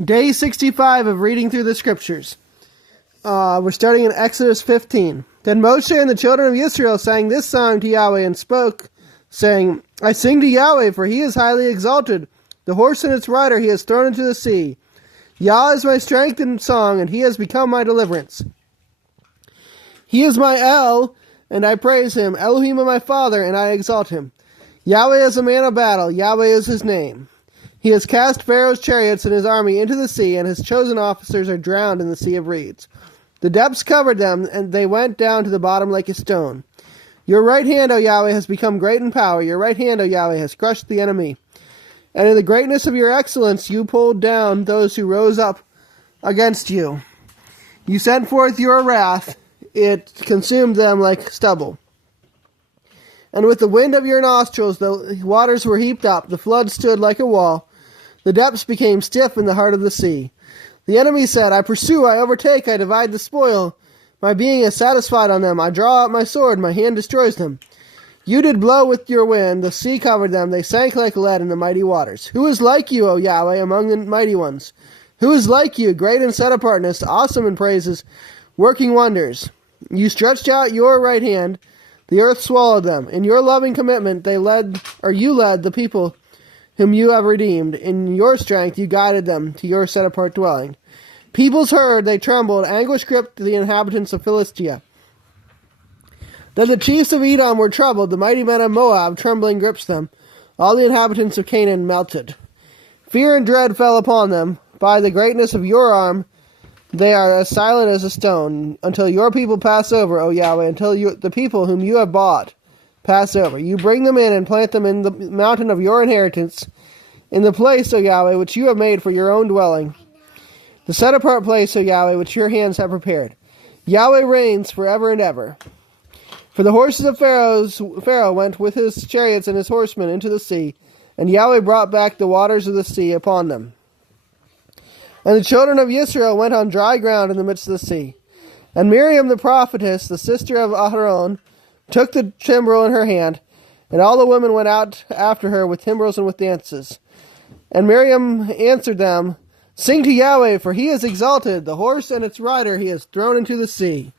Day 65 of reading through the scriptures. We're starting in Exodus 15. Then Moshe and the children of Israel sang this song to Yahweh and spoke, saying, I sing to Yahweh, for he is highly exalted. The horse and its rider he has thrown into the sea. Yah is my strength and song, and he has become my deliverance. He is my El, and I praise him. Elohim is my father, and I exalt him. Yahweh is a man of battle. Yahweh is his name. He has cast Pharaoh's chariots and his army into the sea, and his chosen officers are drowned in the sea of reeds. The depths covered them, and they went down to the bottom like a stone. Your right hand, O Yahweh, has become great in power. Your right hand, O Yahweh, has crushed the enemy. And in the greatness of your excellence, you pulled down those who rose up against you. You sent forth your wrath. It consumed them like stubble. And with the wind of your nostrils, the waters were heaped up. The flood stood like a wall. The depths became stiff in the heart of the sea. The enemy said, I pursue, I overtake, I divide the spoil. My being is satisfied on them. I draw out my sword, my hand destroys them. You did blow with your wind, the sea covered them, they sank like lead in the mighty waters. Who is like you, O Yahweh, among the mighty ones? Who is like you, great in set apartness, awesome in praises, working wonders? You stretched out your right hand, the earth swallowed them. In your loving commitment you led the people whom you have redeemed. In your strength you guided them to your set-apart dwelling. Peoples heard, they trembled, anguish gripped the inhabitants of Philistia. Then the chiefs of Edom were troubled, the mighty men of Moab, trembling grips them. All the inhabitants of Canaan melted. Fear and dread fell upon them. By the greatness of your arm, they are as silent as a stone, until your people pass over, O Yahweh, until the people whom you have bought pass over. You bring them in and plant them in the mountain of your inheritance, in the place, O Yahweh, which you have made for your own dwelling, the set-apart place, O Yahweh, which your hands have prepared. Yahweh reigns forever and ever. For the horses of Pharaoh went with his chariots and his horsemen into the sea, and Yahweh brought back the waters of the sea upon them. And the children of Israel went on dry ground in the midst of the sea. And Miriam the prophetess, the sister of Aharon, took the timbrel in her hand, and all the women went out after her with timbrels and with dances. And Miriam answered them, Sing to Yahweh, for he is exalted. The horse and its rider he has thrown into the sea.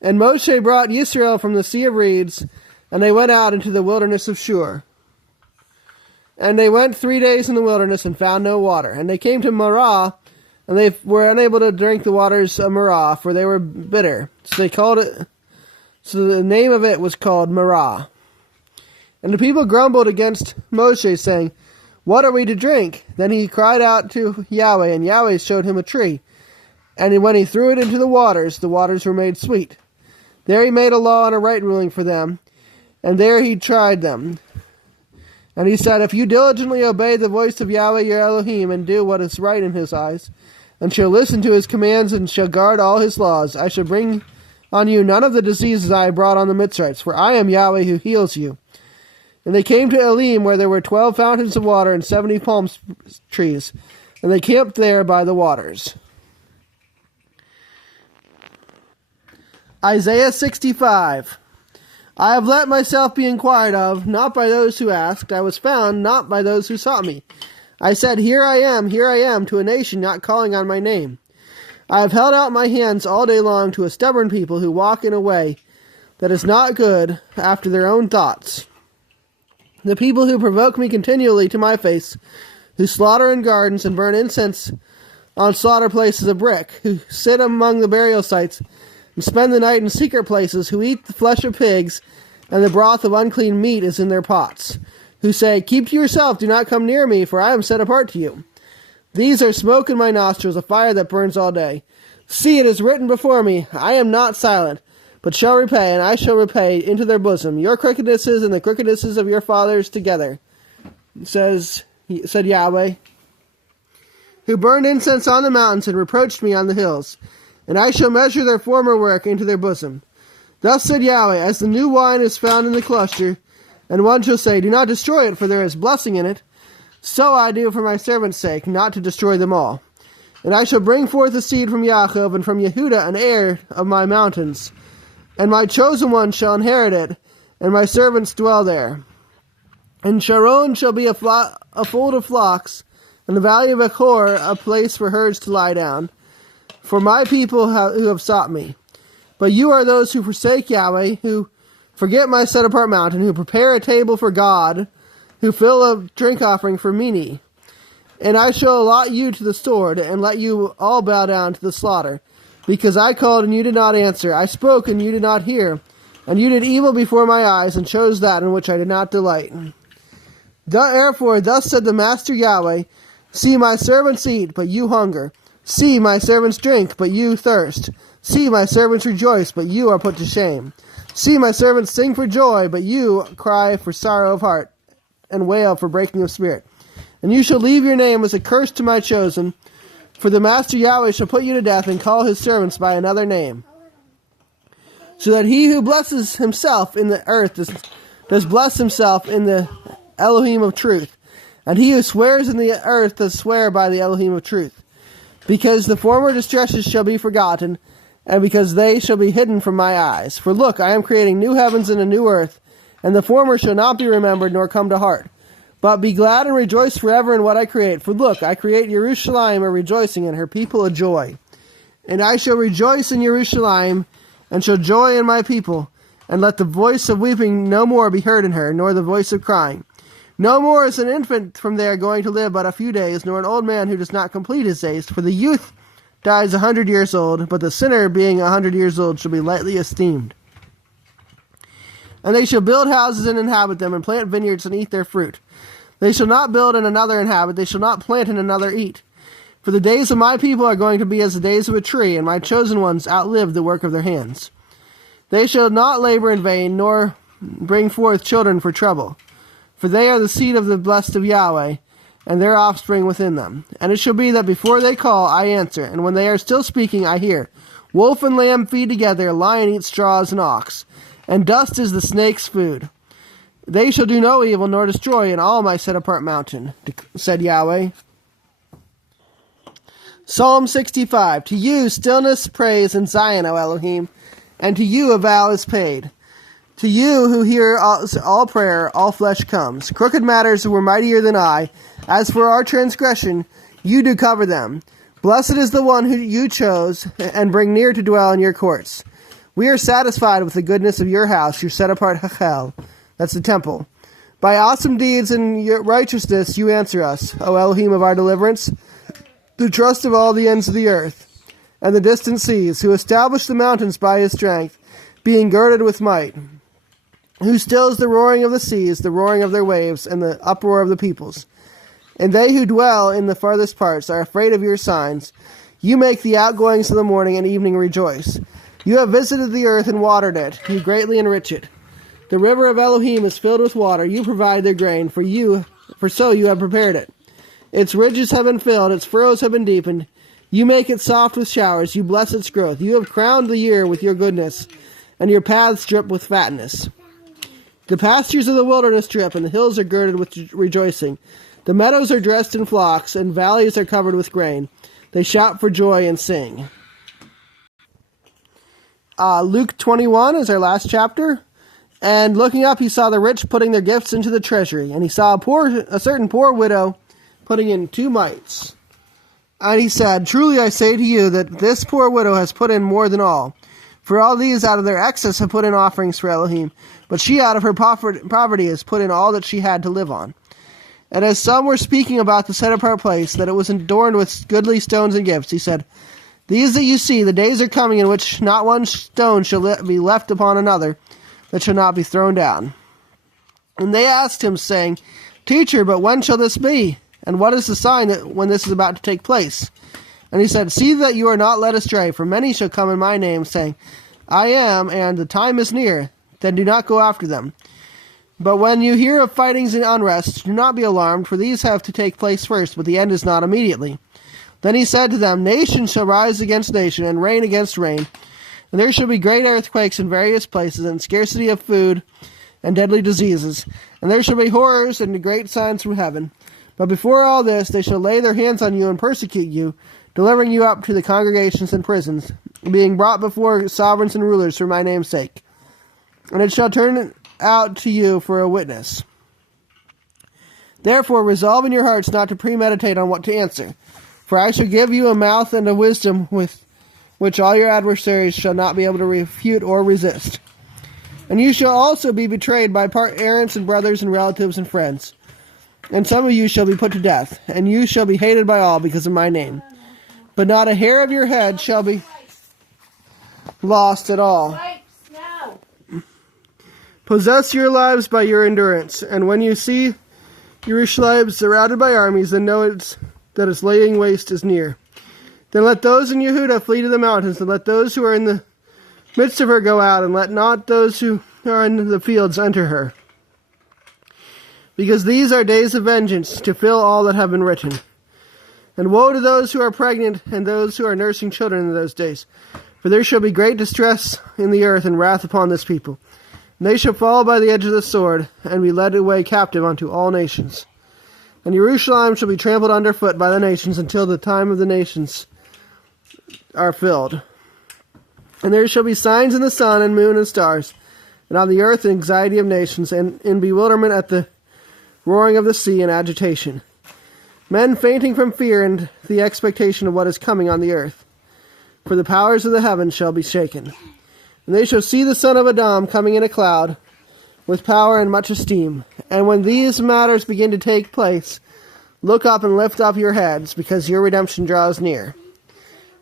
And Moshe brought Israel from the sea of reeds, and they went out into the wilderness of Shur. And they went 3 days in the wilderness and found no water. And they came to Marah, and they were unable to drink the waters of Marah, for they were bitter. So the name of it was called Marah. And the people grumbled against Moshe, saying, What are we to drink? Then he cried out to Yahweh, and Yahweh showed him a tree. And when he threw it into the waters were made sweet. There he made a law and a right ruling for them, and there he tried them. And he said, If you diligently obey the voice of Yahweh your Elohim, and do what is right in his eyes, and shall listen to his commands, and shall guard all his laws, I shall bring on you none of the diseases I brought on the Mitzrites, for I am Yahweh who heals you. And they came to Elim, where there were 12 fountains of water and 70 palm trees, and they camped there by the waters. Isaiah 65. I have let myself be inquired of, not by those who asked. I was found, not by those who sought me. I said, Here I am, to a nation not calling on my name. I have held out my hands all day long to a stubborn people who walk in a way that is not good after their own thoughts. The people who provoke me continually to my face, who slaughter in gardens and burn incense on slaughter places of brick, who sit among the burial sites and spend the night in secret places, who eat the flesh of pigs, and the broth of unclean meat is in their pots, who say, Keep to yourself, do not come near me, for I am set apart to you. These are smoke in my nostrils, a fire that burns all day. See, it is written before me, I am not silent, but shall repay, and I shall repay into their bosom your crookednesses and the crookednesses of your fathers together, said Yahweh, who burned incense on the mountains and reproached me on the hills. And I shall measure their former work into their bosom. Thus said Yahweh, as the new wine is found in the cluster, and one shall say, Do not destroy it, for there is blessing in it, so I do for my servant's sake, not to destroy them all. And I shall bring forth a seed from Yaakov, and from Yehudah an heir of my mountains. And my chosen one shall inherit it, and my servants dwell there. And Sharon shall be a fold of flocks, and the valley of Achor a place for herds to lie down, for my people who have sought me. But you are those who forsake Yahweh, who forget my set-apart mountain, who prepare a table for God, who fill a drink offering for Mini. And I shall allot you to the sword, and let you all bow down to the slaughter. Because I called, and you did not answer. I spoke, and you did not hear. And you did evil before my eyes, and chose that in which I did not delight. Therefore, thus said the Master Yahweh, see, my servants eat, but you hunger. See, my servants drink, but you thirst. See, my servants rejoice, but you are put to shame. See, my servants sing for joy, but you cry for sorrow of heart, and wail for breaking of spirit. And you shall leave your name as a curse to my chosen, for the Master Yahweh shall put you to death, and call his servants by another name. So that he who blesses himself in the earth does bless himself in the Elohim of truth, and he who swears in the earth does swear by the Elohim of truth. Because the former distresses shall be forgotten, and because they shall be hidden from my eyes. For look, I am creating new heavens and a new earth, and the former shall not be remembered nor come to heart. But be glad and rejoice forever in what I create. For look, I create Jerusalem a rejoicing, and her people a joy. And I shall rejoice in Jerusalem, and shall joy in my people. And let the voice of weeping no more be heard in her, nor the voice of crying. No more is an infant from there going to live but a few days, nor an old man who does not complete his days. For the youth dies 100 years old, but the sinner being 100 years old shall be lightly esteemed. And they shall build houses and inhabit them, and plant vineyards and eat their fruit. They shall not build and another inhabit, they shall not plant and another eat. For the days of my people are going to be as the days of a tree, and my chosen ones outlive the work of their hands. They shall not labor in vain, nor bring forth children for trouble. For they are the seed of the blessed of Yahweh, and their offspring within them. And it shall be that before they call, I answer, and when they are still speaking, I hear. Wolf and lamb feed together, lion eats straw as an ox, and dust is the snake's food. They shall do no evil nor destroy in all my set-apart mountain, said Yahweh. Psalm 65. To you stillness, praise, in Zion, O Elohim, and to you a vow is paid. To you who hear all prayer, all flesh comes. Crooked matters were mightier than I. As for our transgression, you do cover them. Blessed is the one who you chose, and bring near to dwell in your courts. We are satisfied with the goodness of your house, your set-apart Hechel. That's the temple. By awesome deeds and your righteousness you answer us, O Elohim of our deliverance, the trust of all the ends of the earth, and the distant seas, who established the mountains by his strength, being girded with might, who stills the roaring of the seas, the roaring of their waves, and the uproar of the peoples. And they who dwell in the farthest parts are afraid of your signs. You make the outgoings of the morning and evening rejoice. You have visited the earth and watered it. You greatly enrich it. The river of Elohim is filled with water. You provide their grain, for so you have prepared it. Its ridges have been filled, its furrows have been deepened. You make it soft with showers. You bless its growth. You have crowned the year with your goodness, and your paths drip with fatness. The pastures of the wilderness drip, and the hills are girded with rejoicing. The meadows are dressed in flocks, and valleys are covered with grain. They shout for joy and sing. Luke 21 is our last chapter. And looking up, he saw the rich putting their gifts into the treasury. And he saw a certain poor widow putting in 2 mites. And he said, Truly I say to you that this poor widow has put in more than all. For all these out of their excess have put in offerings for Elohim. But she out of her poverty has put in all that she had to live on. And as some were speaking about the set-apart place, that it was adorned with goodly stones and gifts, he said, These that you see, the days are coming in which not one stone shall be left upon another, that shall not be thrown down. And they asked him, saying, Teacher, but when shall this be? And what is the sign that when this is about to take place? And he said, See that you are not led astray, for many shall come in my name, saying, I am, and the time is near. Then do not go after them. But when you hear of fightings and unrest, do not be alarmed, for these have to take place first, but the end is not immediately. Then he said to them, Nation shall rise against nation, and reign against reign. And there shall be great earthquakes in various places, and scarcity of food, and deadly diseases. And there shall be horrors and great signs from heaven. But before all this, they shall lay their hands on you and persecute you, delivering you up to the congregations and prisons, being brought before sovereigns and rulers for my name's sake. And it shall turn out to you for a witness. Therefore resolve in your hearts not to premeditate on what to answer. For I shall give you a mouth and a wisdom with which all your adversaries shall not be able to refute or resist. And you shall also be betrayed by parents and brothers and relatives and friends. And some of you shall be put to death, and you shall be hated by all because of my name. But not a hair of your head shall be lost at all. Possess your lives by your endurance, and when you see Jerusalem surrounded by armies, then know that its laying waste is near. Then let those in Yehuda flee to the mountains, and let those who are in the midst of her go out, and let not those who are in the fields enter her. Because these are days of vengeance, to fill all that have been written. And woe to those who are pregnant, and those who are nursing children in those days. For there shall be great distress in the earth, and wrath upon this people. And they shall fall by the edge of the sword, and be led away captive unto all nations. And Jerusalem shall be trampled underfoot by the nations, until the time of the nations are filled. And there shall be signs in the sun and moon and stars, and on the earth anxiety of nations, and in bewilderment at the roaring of the sea and agitation. Men fainting from fear and the expectation of what is coming on the earth. For the powers of the heavens shall be shaken. And they shall see the son of Adam coming in a cloud, with power and much esteem. And when these matters begin to take place, look up and lift up your heads, because your redemption draws near.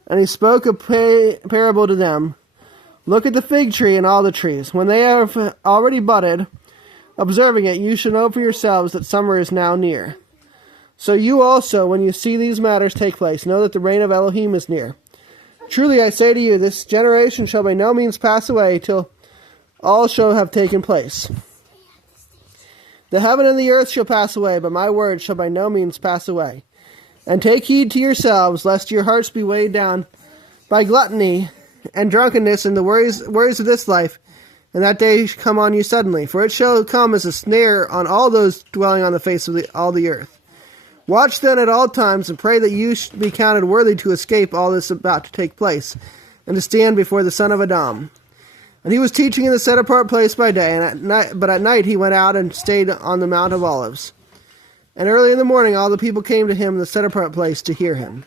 And he spoke a parable to them. Look at the fig tree and all the trees. When they have already budded, observing it, you shall know for yourselves that summer is now near. So you also, when you see these matters take place, know that the reign of Elohim is near. Truly I say to you, this generation shall by no means pass away till all shall have taken place. The heaven and the earth shall pass away, but my word shall by no means pass away. And take heed to yourselves, lest your hearts be weighed down by gluttony and drunkenness and the worries of this life, and that day come on you suddenly. For it shall come as a snare on all those dwelling on the face of all the earth. Watch then at all times, and pray that you should be counted worthy to escape all this about to take place, and to stand before the Son of Adam. And he was teaching in the set-apart place by day, but at night he went out and stayed on the Mount of Olives. And early in the morning all the people came to him in the set-apart place to hear him.